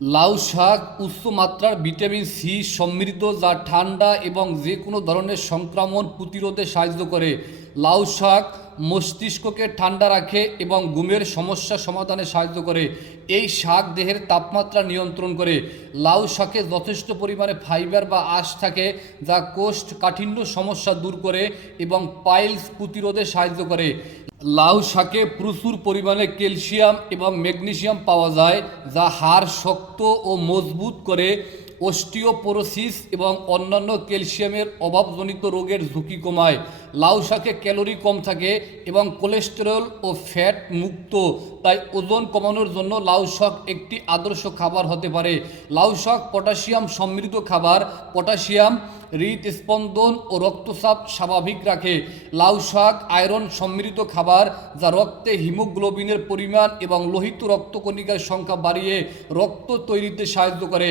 লাউ শাক উচ্চ মাত্রার ভিটামিন সি সমৃদ্ধ যা ঠান্ডা এবং যে কোনো ধরনের সংক্রমণ প্রতিরোধে সাহায্য করে। লাউ শাক মস্তিষ্ককে ঠান্ডা রাখে এবং ঘুমের সমস্যা সমাধানে সাহায্য করে। এই শাক দেহের তাপমাত্রা নিয়ন্ত্রণ করে। লাউ শাকে যথেষ্ট পরিমাণে ফাইবার বা আঁশ থাকে, যা কোষ্ঠ কাঠিন্য সমস্যা দূর করে এবং পাইলস প্রতিরোধে সাহায্য করে। লাউ শাকে প্রচুর পরিমাণে ক্যালসিয়াম এবং ম্যাগনেসিয়াম পাওয়া যায়, যা হাড় শক্ত ও মজবুত করে। অস্টিওপোরোসিস এবং অন্যান্য ক্যালসিয়ামের অভাবজনিত রোগের ঝুঁকি কমায়। লাউ শাকে ক্যালোরি কম থাকে এবং কোলেস্টেরল ও ফ্যাট মুক্ত, তাই ওজন কমানোর জন্য লাউ শাক একটি আদর্শ খাবার হতে পারে। লাউ শাক পটাশিয়াম সমৃদ্ধ খাবার। পটাশিয়াম হৃদস্পন্দন ও রক্তচাপ স্বাভাবিক রাখে। লাউ শাক আয়রন সমৃদ্ধ খাবার, যা রক্তে হিমোগ্লোবিনের পরিমাণ এবং লোহিত রক্তকণিকার সংখ্যা বাড়িয়ে রক্ত তৈরিতে সাহায্য করে।